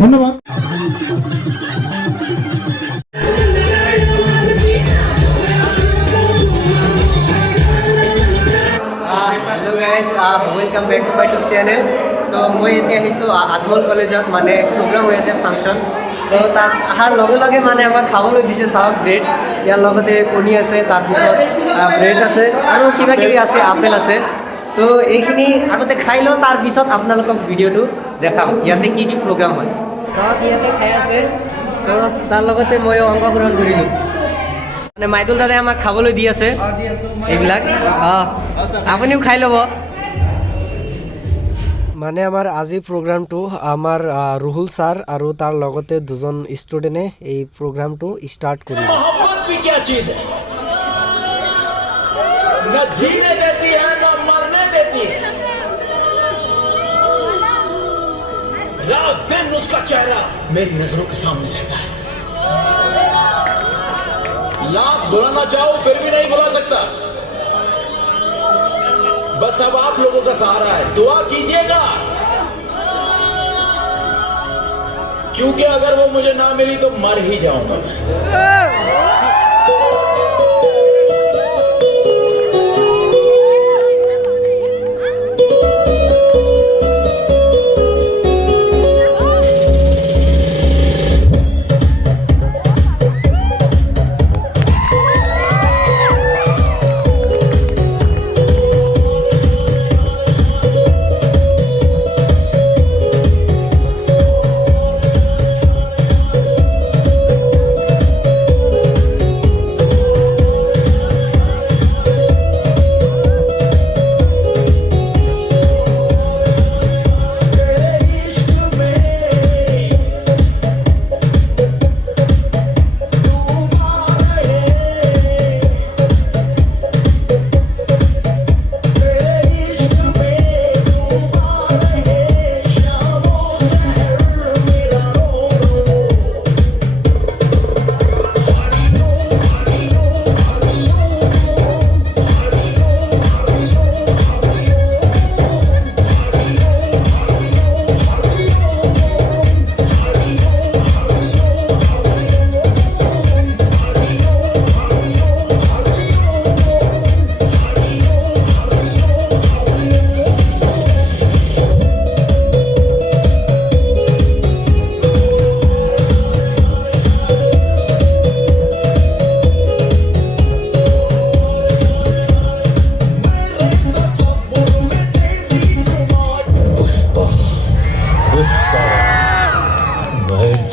ধন্যবাদ। Hello guys, welcome back to my YouTube channel. तो मैं এতিয়া আহিছোঁ আজমল কলেজত মানে প্ৰগ্ৰাম হৈ আছে ফাংচন। তো তাত অহাৰ লগে লগে মানে আমাক খাবলৈ দিছে চাওক ব্ৰেড, ইয়াৰ লগতে কণী আছে, তাৰপিছত ব্ৰেড আছে আৰু কিবা কিবি আছে, আপেল আছে। তো এইখিনি আগতে খাই লওঁ, তাৰপিছত আপোনালোকক ভিডিঅ'টো দেখাম ইয়াতে কি কি প্ৰগ্ৰাম হয়। চাওক ইয়াতে খাই আছে, তো তাৰ লগতে ময়ো অংশগ্ৰহণ কৰিলোঁ। মানে মাইদুল দাদাই আমাক খাবলৈ দি আছে এইবিলাক, আপুনিও খাই ল'ব। মানে আমাৰ আজি প্ৰগ্ৰামটো আমাৰ ৰুহুল ছাৰ আৰু তাৰ লগতে দুজন ষ্টুডেণ্টে এই প্ৰগ্ৰামটো ষ্টাৰ্ট কৰিব। रात दिन उसका चेहरा मेरी नजरों के सामने रहता है। लाख बुलाना चाहो फिर भी नहीं बुला सकता। बस अब आप लोगों का सहारा है, दुआ कीजिएगा, क्योंकि अगर वो मुझे ना मिली तो मर ही जाऊंगा मैं।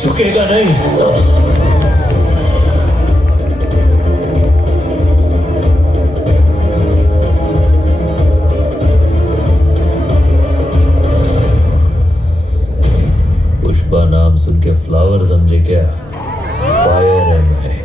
झुकेगा नहीं सर। पुष्पा नाम सुन के फ्लावर समझे क्या? फायर है मैं।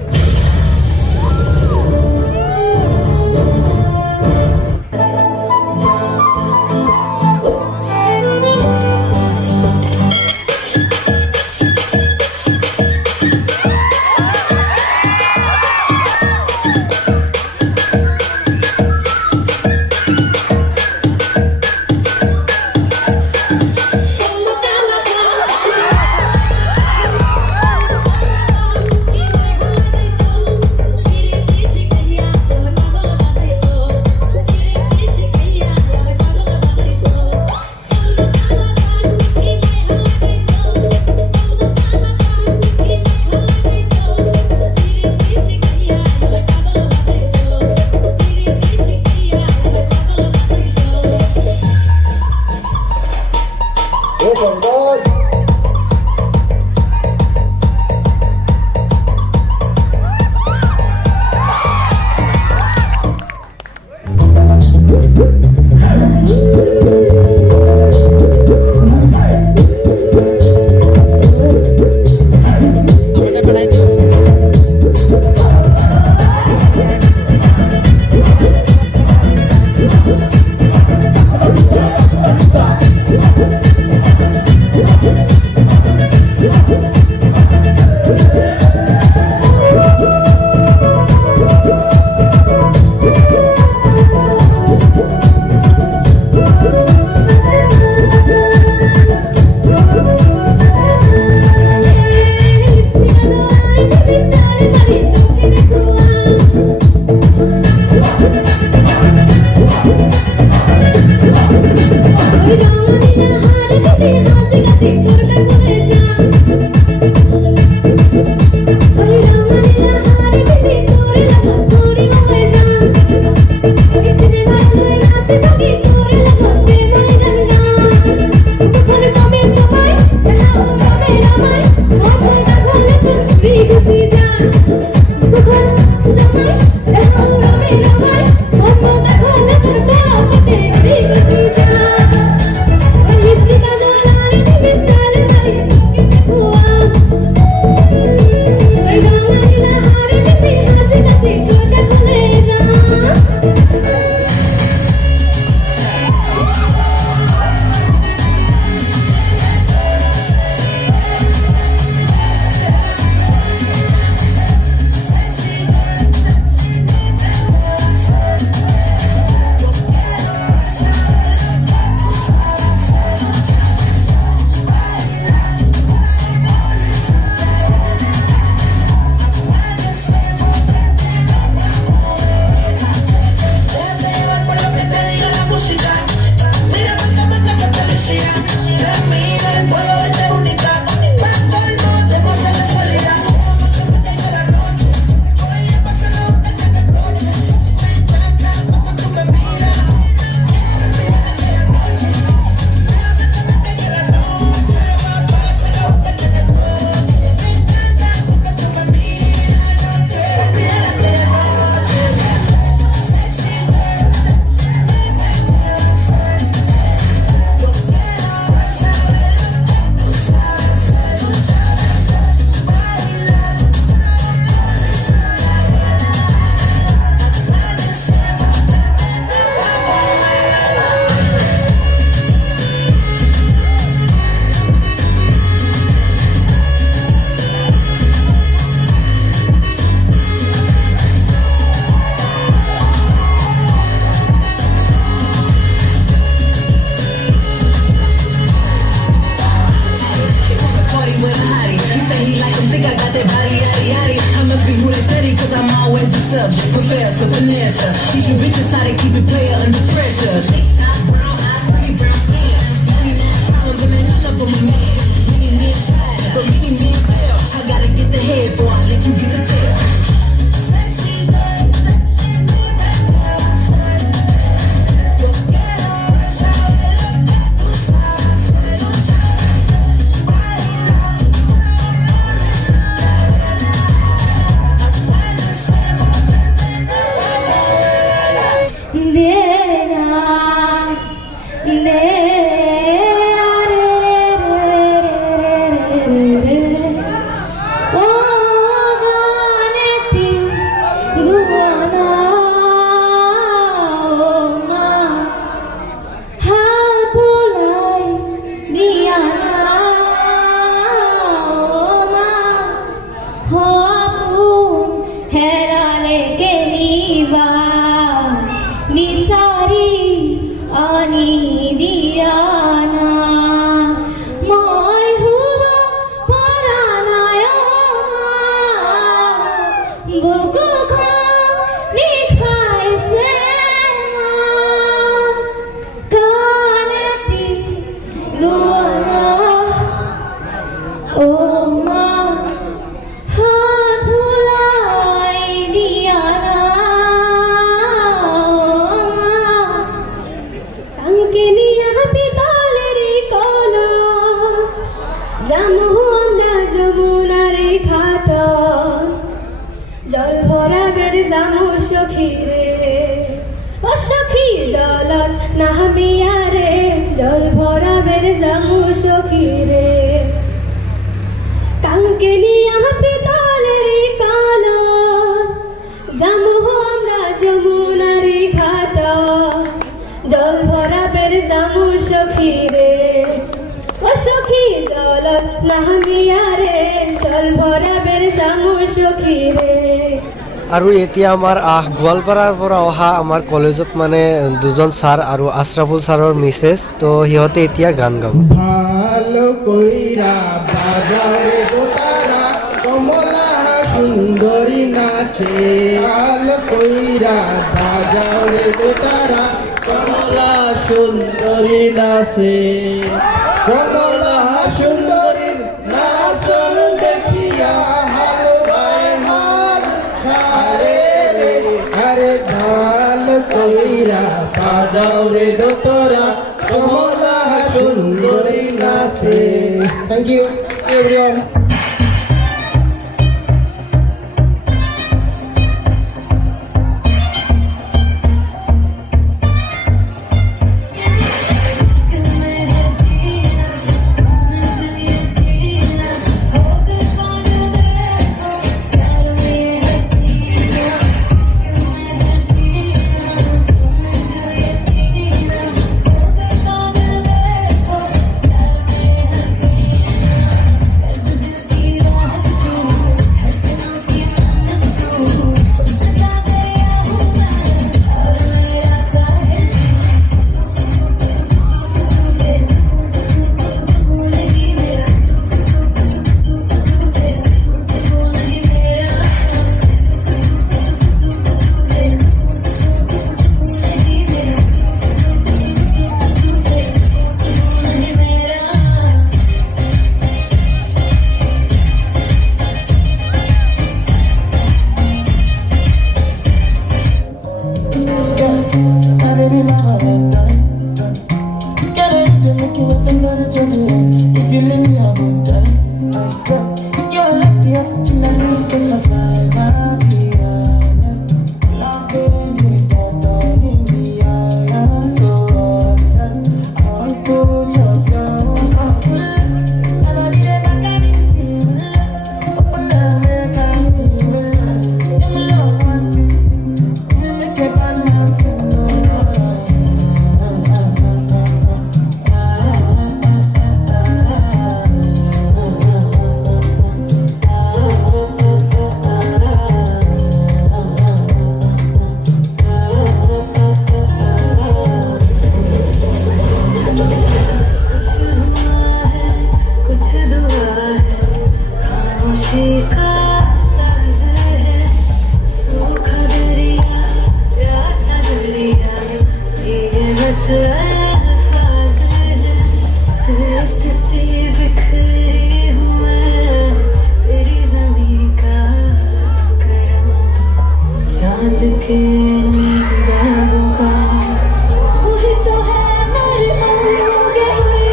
subject, Professor Vanessa. Teach you bitches how to keep it player under pressure. Thick eyes, brown eyes, pretty brown skin. Skinny problems and they line up on my man. Many men try, but many men fail. I gotta get the head before I let you get the tail. জল ভরা বের জামু সখী রে, ও সখী জলত নামিয়া রে, জল ভরা বের জামু সখী রে। কাঙ্কে নিয়া পিতলের কলস, জামু আমরা যমুনার ঘাট, জল ভরা বের জামু সখী রে, ও সখী জলত নামিয়া রে, জল ভরা বের জামু সখী রে। আৰু এতিয়া আমাৰ গোৱালপাৰাৰ পৰা অহা আমাৰ কলেজত মানে দুজন ছাৰ আৰু আশৰাফুল ছাৰৰ মিছেছ, তো সিহঁতে এতিয়া গান গাব। ভালো কইরা বাজারে দোতারা কমলা সুন্দরী নাচে, ভালো কইরা বাজারে দোতারা কমলা সুন্দরী নাচে, কমলা সুন্দরী নাচন দেখিয়া হাল ভাই হাল ছাড়ে রে, আরে ভালো কইরা বাজারে দোতারা কমলা সুন্দরী নাচে। Thank you everyone. दिल के निगाहों वही तो है मरहूगे हुई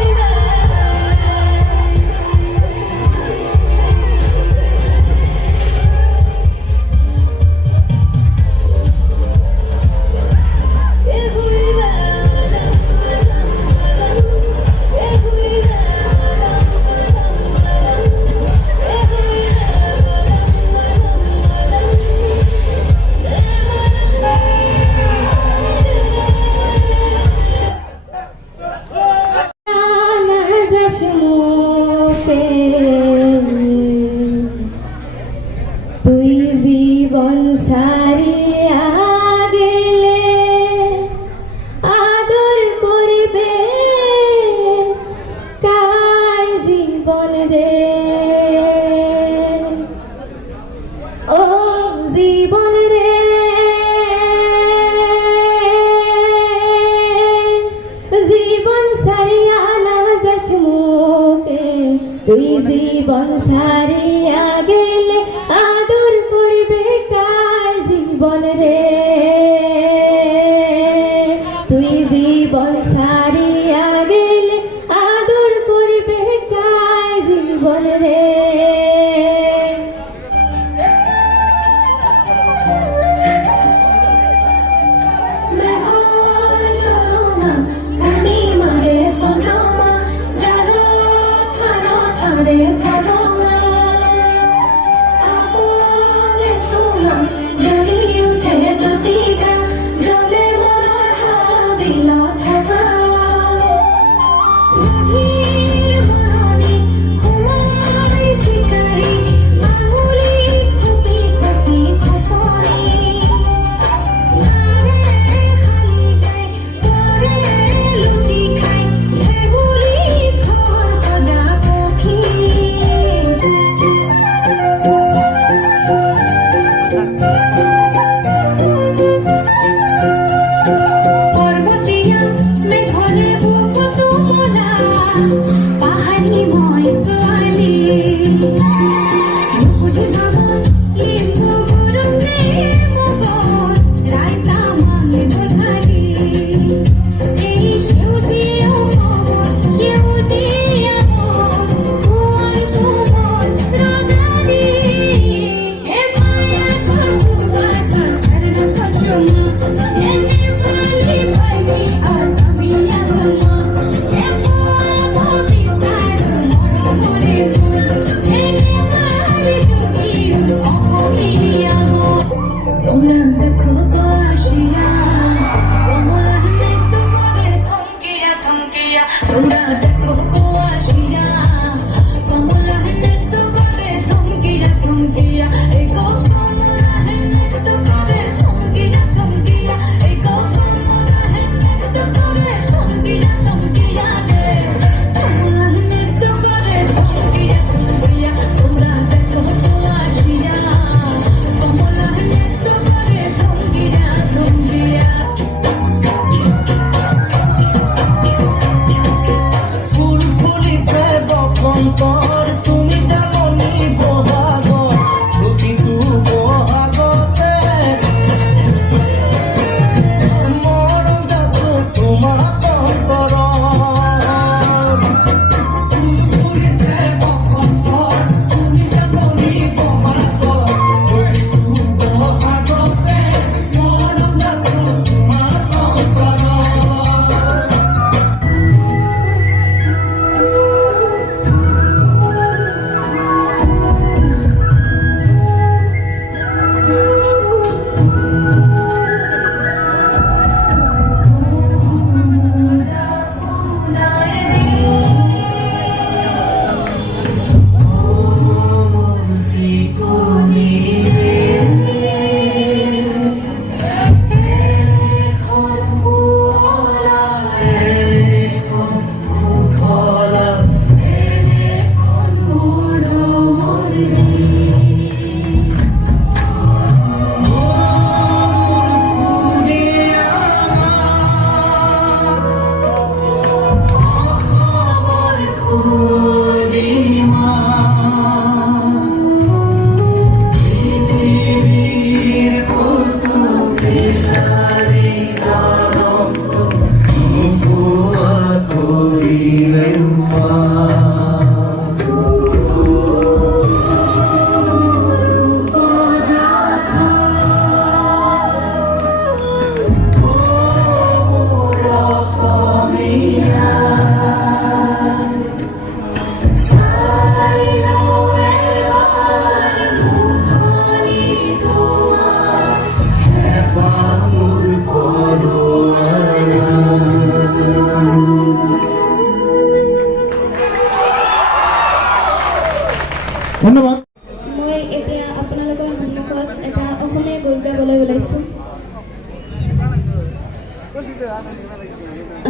তুই জীবন সারিয়া গেলে আদর করিবে কাই জীবন রে ও জীবন রে জীবন সারিয়া না যাস মুখে তুই জীবন সারিয়া গেলে আদর করবে কার জীবন রে তুই জীবন সারিয়া গেলে আদর করবে কার জীবন রে Por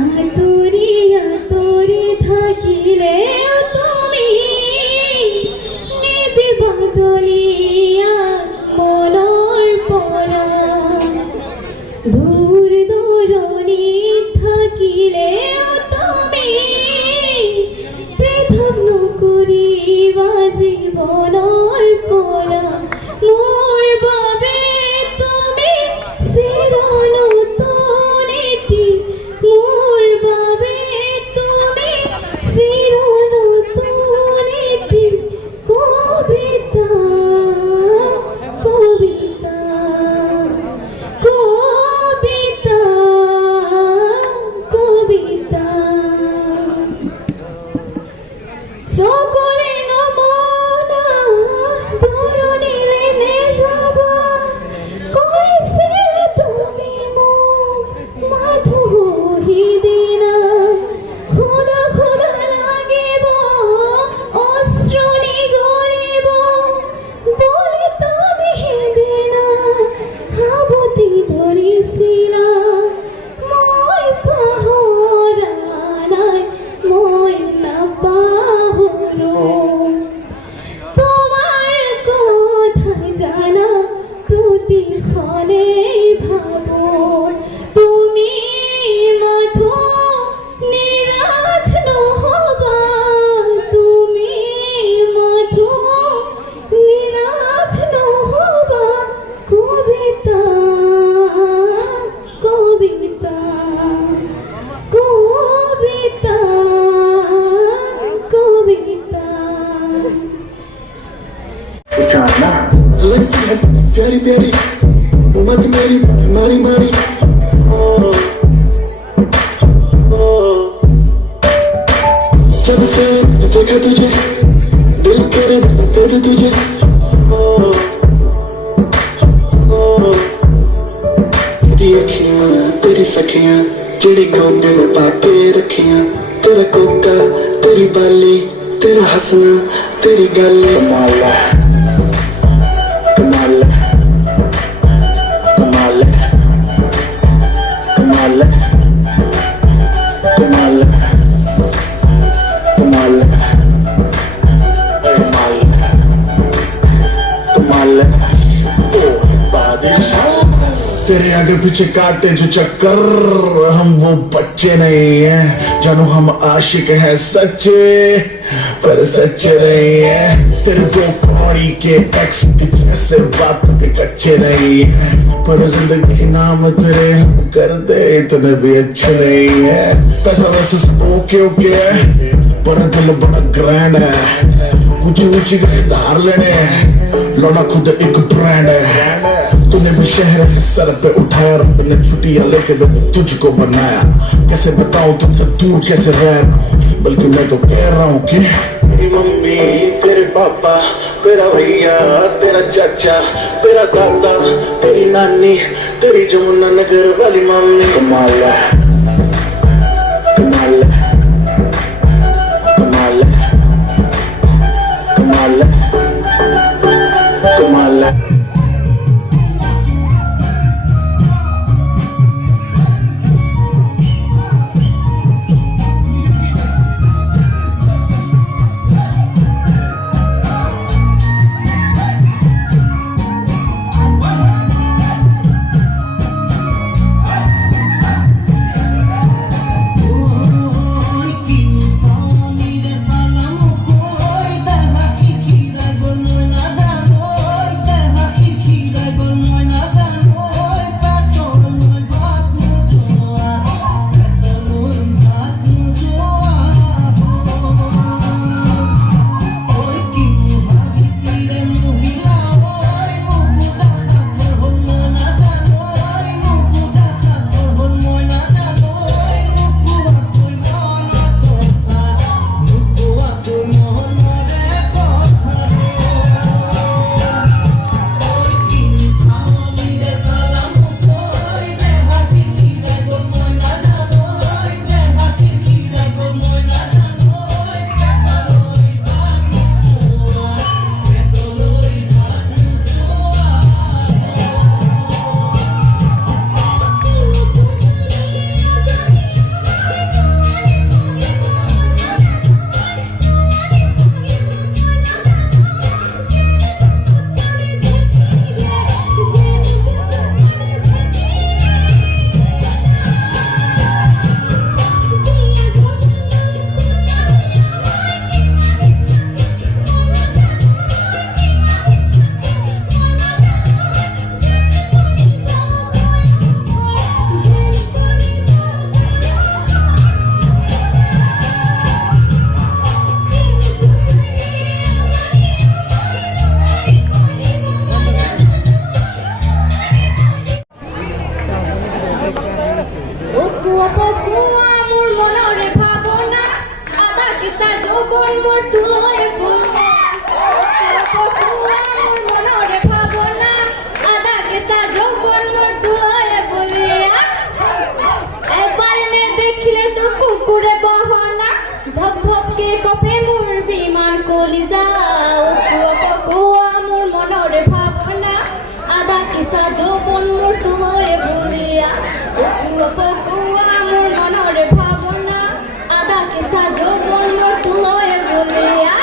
আতরি থাকিলে তুমি নিদি বদলিয়া মনৰ পৰা দূৰ দূৰণি থাকিলে তুমি পৃথক নকৰিবা জীৱনৰ পৰা মোৰ বাবে তুমি চিৰনতুন এটি মোৰ বাবে তুমি চিৰনতুন এটি কবিতা কবিতা কবিতা কবিতা সকলে নমনা ধৰণিলে নেযাবা কৈছিল তুমি মোক মাথো সিদিনা খুদা খুদা লাগিব অশ্ৰু নিগৰিব বুলি তুমি সিদিনা সাৱটি ধৰিছিলা মই পাহৰা নাই মই নাপাহৰো তোমাৰ কথা জানা প্ৰতিক্ষণে ভাবো তুমি মাথো নিৰাশ নহবা তুমি মাথো নিৰাশ নহবা কবিতা কবিতা কবিতা কবিতা लगती है प्यारी प्यारी उम्र मेरी मारी मारी जब से देखा तुझे दिल करे दे दे तुझे तेरी अखियां तेरी सखियां चिड़ी गोंगे में पाके रखियां तेरा कोका तेरी बाली तेरा हंसना तेरी गली माला कमाल कमाल कमाल कमाल कमाल कमाल कमाल तेरे आगे पीछे काटे जो चक्कर हम वो बच्चे नहीं हैं जानू हम आशिक हैं सच्चे पर सच्चे नहीं हैं तेरे दो कौड़ी के एक्स जैसे बात के कच्चे नहीं हैं पर जिंदगी नाम तेरे हम करते इतने भी अच्छे नहीं हैं पैसा वैसे सब ओके ओके है पर दिल बड़ा ग्रैंड है कुछ ऊंची गए धार लेने लौटा खुद एक ब्रांड है तूने भी शहर सर पे उठाया रब ने छुट्टियां लेके तुझको बनाया कैसे बताऊं तुमसे दूर कैसे रह रहा हूं बल्कि मैं तो कह रहा हूं कि तेरी मम्मी तेरे पापा तेरा भैया तेरा चाचा तेरा दादा तेरी नानी तेरी जमुना नगर वाली मम्मी कमाल कमाल कमाल कमाल कमाल পকুয়া মোৰ মনৰে ভাৱনা আধা কেঁচা যৌৱন মোৰ তুলয়ে বুলিয়া পকুয়া মোৰ মনৰে ভাৱনা আধা কেঁচা যৌৱন মোৰ তুলয়ে বুলিয়া এবাৰ নেদেখিলে তো কুকুৰে বহনা ধপ ধপকে কপে মোৰ বিমান কলিজা পকুয়া মোৰ মনৰে ভাৱনা আধা কেঁচা যৌৱন মোৰ তুলয়ে বুলিয়া পকুয়া মোৰ মনৰে ভাৱনা আধা কেঁচা যৌৱন মোৰ তুলয়ে বুলিয়া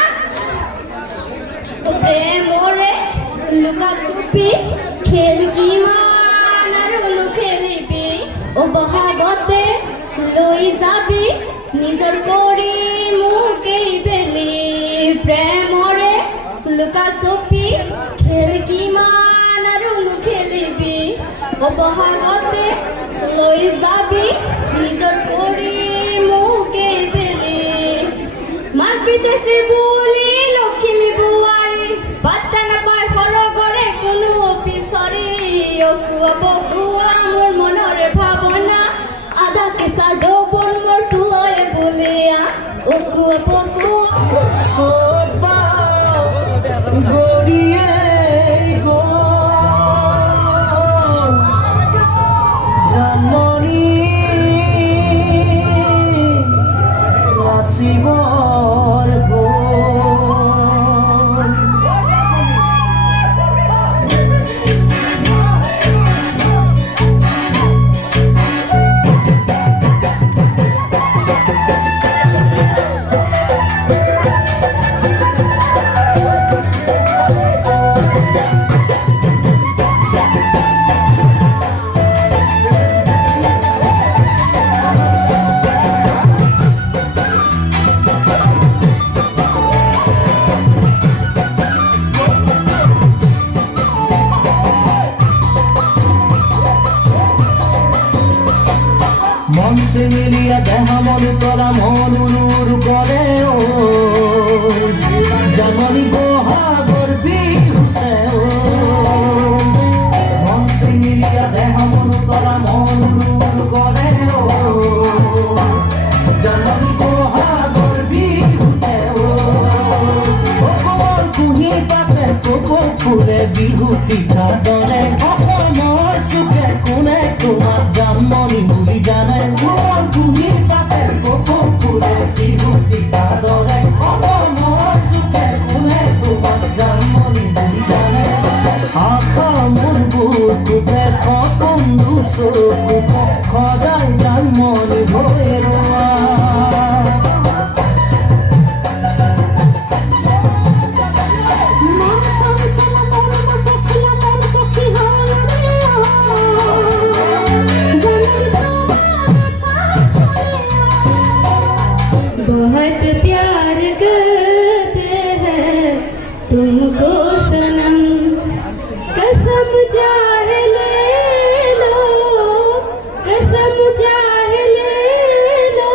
প্ৰেমৰে লুকা চুপি খেল কিমান আৰু নুখেলিবি বহাগতে লৈ যাবি নিজৰ কৰি মোকেই বেলি প্ৰেমৰে লুকা চুপি খেল কিমান আৰু নুখেলিবি বহাগতে লৈ যাবি নিজৰ কৰি মোকেই বেলি মাক বিচাৰিছে বুলি লখিমী বোৱাৰী পাত্তা নাপায় সৰগৰে কোনো অফিচৰী অকুৱা পকুৱা মোৰ মনৰে ভাৱনা আধা কেঁচা যৌৱন মোৰ তুলয়ে বুলিয়া অকুৱা পকুৱা মন সে মিলিয়া দেহা মন তোলা মন উনুর করে ও যেমনি বহাগর বিহুতে ও মন সে মিলিয়া দেহা মন তোলা মন উনুর করে ও যেমনি বহাগর বিহুতে ও কোমল কুহি পাতে কোকো ফুলে বিহুতি কাটনে অসমৰ সুখে কোনে তোমার জন্মনি ভুলি জানে কোমল কুহি পাতে কোকো ফুলে বিহুতি কাটনে অসমৰ সুখে কোনে তোমার জন্মনি ভুলি জানে আশা মোৰ বুকুতে সপোন দুচকু সদায় জন্মনি হৈ ৰোৱা बहुत प्यार करते हैं तुमको सनम कसम चाहे ले लो कसम चाहे ले लो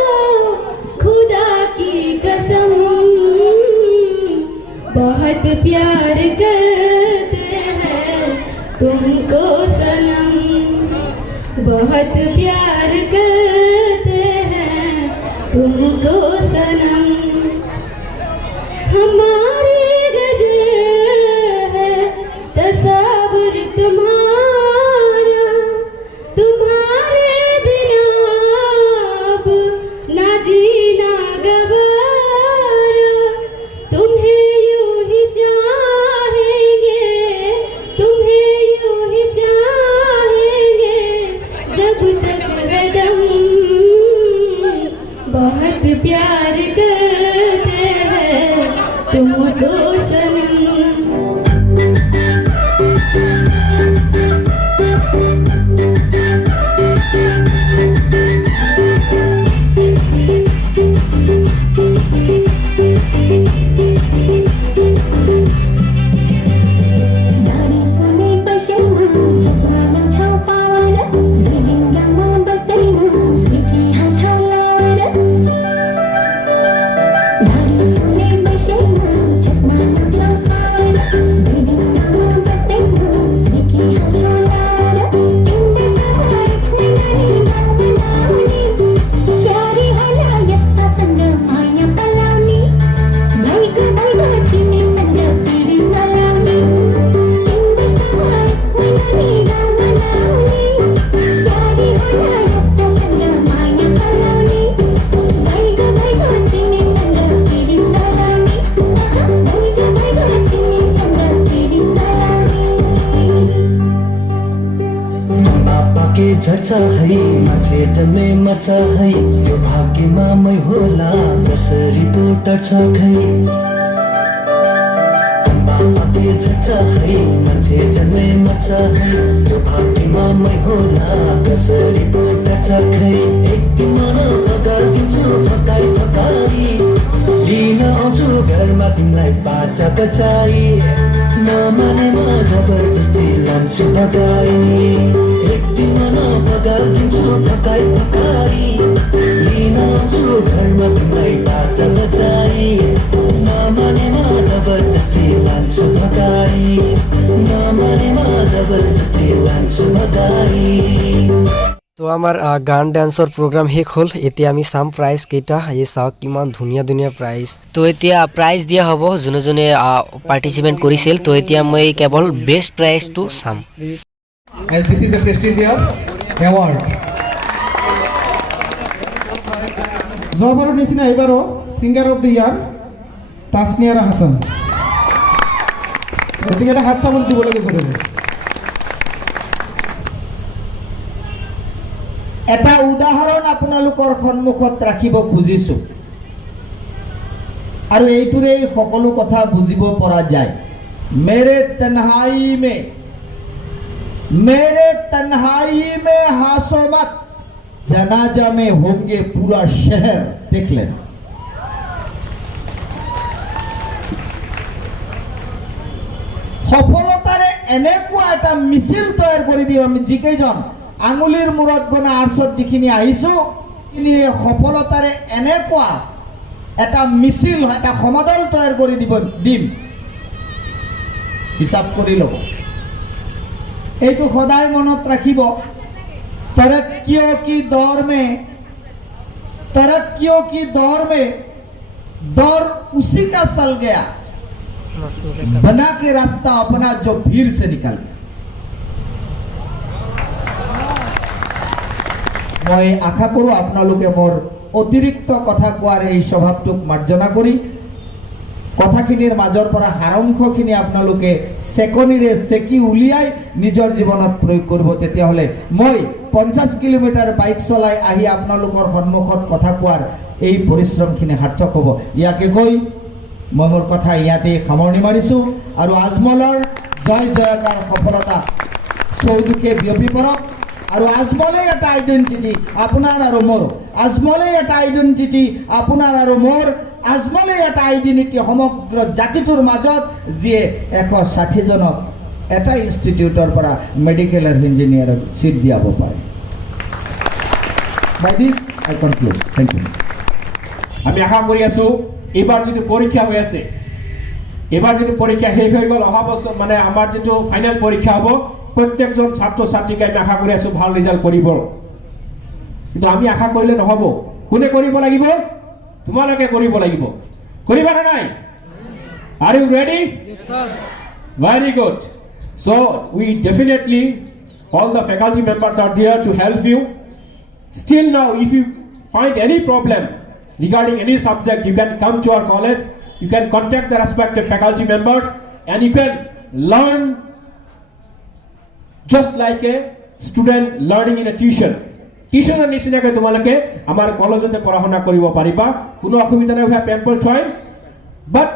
खुदा की कसम बहुत प्यार करते हैं तुमको सनम बहुत प्यार करते हैं तुमको सनम हमारी गजल है तसव्वुर तुम्हारा तुम्हारे बिना अब ना जीना गवारा तुम्हें यूं ही चाहेंगे तुम्हें यूं ही चाहेंगे जब तक है दम बहुत प्यार करते हैं तुमको सनम के झचा है माछे जन्मे मचा है यो भाग्यमा मै होला कसरी पोट छ खै बाबाले झचा है माछे जन्मे मचा है यो भाग्यमा मै होला कसरी पोट छ खै एक दिन पगार दिन्छु फकाई फकाई लिन आउँछु घरमा तिमीलाई बाचा बचाई नमानेमा जबरजस्ती लान्छु भगाई एक दिन पगार दिन्छु फकाई फकाई लिन आउँछु घरमा तिमीलाई बाचा बचाई नमानेमा जबरजस्ती लान्छु भगाई नमानेमा जबरजस्ती लान्छु भगाई तो आमार गान डान्सर प्रोग्राम শেষ হল এতিয়া আমি সাম প্রাইজ কেইটা এই চাওক কিমান ধুনিয়া ধুনিয়া প্রাইজ তো এতিয়া প্রাইজ দিয়া হ'ব জনে জনে পাৰ্টিসিপেট কৰিছিল তো এতিয়া মই কেৱল বেষ্ট প্রাইজটো চাম and this is a prestigious award যোৱাবাৰৰ নিচিনা এবাৰো singer of the year Tasnia Hasan গতিকে এটা হাত চাবল দিব লাগে ধরে এটা উদাহৰণ আপোনালোকৰ সন্মুখত ৰাখিব খুজিছো আৰু এইটোৰে সকলো কথা বুজিব পৰা যায় मेरे तन्हाई में हासो मत जनाजा में होंगे पूरा शहर देख लेना সফলতাৰে এনেকুৱা এটা মিছিল তৈয়াৰ কৰি দিম আমি যিকেইজন আঙুলিৰ মূৰত গনা আৰ্ছত যিখিনি আহিছো ইনি সফলতাৰে এনেকুৱা এটা মিছিল এটা সমাদল তৈয়াৰ কৰি দিম হিচাপ কৰি ল'ব এইটো সদায় মনত ৰাখিব तरक्कियों की दौर में दौर उसी का सल गया बना के रास्ता अपना जो भीड़ से निकल गया मैं आशा करूँ आपनालोके मोर अतिरिक्त कथा कोৱাৰ এই স্বভাৱটোক মাৰ্জনা কৰি কথাখিনিৰ মাজৰ পৰা সাৰাংশখিনি আপোনালোকে সেকনিৰে সেকি উলিয়াই নিজৰ জীৱনত প্ৰয়োগ কৰিব তেতিয়া হলে মই 50 কিলোমিটাৰ বাইক চলাই আহি আপোনালোকৰ সন্মুখত কথা কোৱাৰ এই পৰিশ্ৰমখিনি সাৰ্থক হ'ব ইয়াকে কৈ মই মোৰ কথা ইয়াতে সামৰণি মাৰিছো আৰু আজমলৰ জয় জয়কাৰ সফলতা চৌদুকে বিয়পি পৰক আৰু আজমলে এটা আইডেন্টিটি আপোনাৰ আৰু মোৰ আজমলে এটা আইডেন্টিটি আপোনাৰ আৰু মোৰ আজমলে এটা আইডেন্টিটি সমগ্ৰ জাতিটোৰ মাজত যিয়ে 160 জনক এটা ইনষ্টিটিউটৰ পৰা মেডিকেল ইঞ্জিনিয়াৰৰ চিট দিয়াব পাৰে by this I conclude thank you আমি আশা কৰি আছো এবাৰ যেটো পৰীক্ষা হৈ আছে এবাৰ যেটো পৰীক্ষা শেষ হৈ গল অহা বছৰ মানে আমাৰ যেটো ফাইনাল পৰীক্ষা হ'ব প্ৰত্যেকজন ছাত্ৰ ছাত্ৰীকে আমি আশা কৰি আছো ভাল ৰিজাল্ট কৰিব কিন্তু আমি আশা কৰিলে নহব কোনে কৰিব লাগিব তোমালোকে কৰিব লাগিব কৰিবা না নাই are you ready yes sir very good so we definitely all the faculty members are there to help you still now if you find any problem regarding any subject you can come to our college you can contact the respective faculty members and you can learn just like a student learning in a tuition টিউশনৰ নিচিনাকৈ তোমালোকে আমাৰ কলেজতে পঢ়া-শুনা কৰিব পাৰিবা কোনো অসুবিধা নাই have ample time but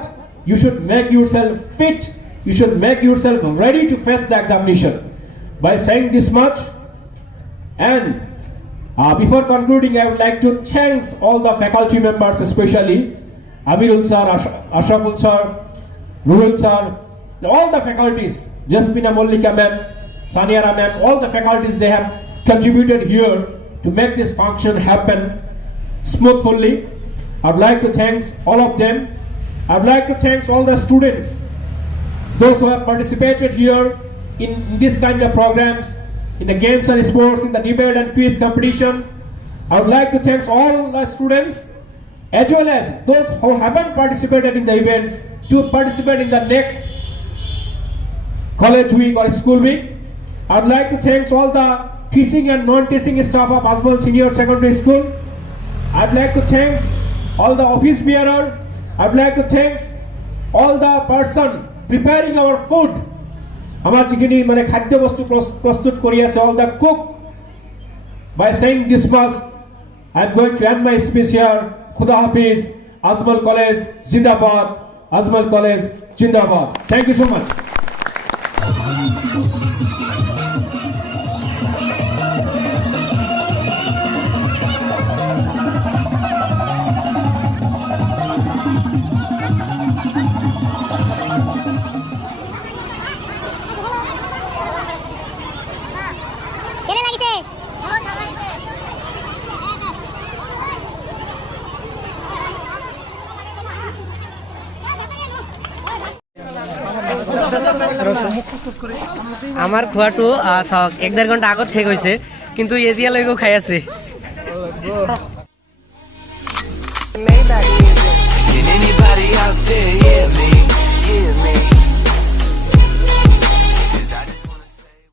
you should make yourself fit you should make yourself ready to face the examination by saying this much and before concluding I would like to thank all the faculty members especially Amirul sir Ashraful sir Ruhul sir all the faculties Jasmina Mollika ma'am Saniara ma'am all the faculties they have contributed here to make this function happen smoothly. I would like to thank all of them. I would like to thank all the students, those who have participated here in this kind of programs, in the games and sports, in the debate and quiz competition. I would like to thank all the students as well as those who haven't participated in the events to participate in the next college week or school week. I would like to thank all the teaching and non-teaching staff of Azmal Senior Secondary School. I'd like to thank all the office bearer. I'd like to thank all the person preparing our food. Amar jikhini mane khadya bostu prostut kori ase all the cook By saying this much, I am going to end my speech here. Khuda Hafiz, Azmal College, Zindabad. Azmal College, Zindabad. Thank you so much. আমার খোৱাটো চাওক 1.5 ঘণ্টা আগত শেষ হৈছে কিন্তু এতিয়ালৈকেও খাই আছে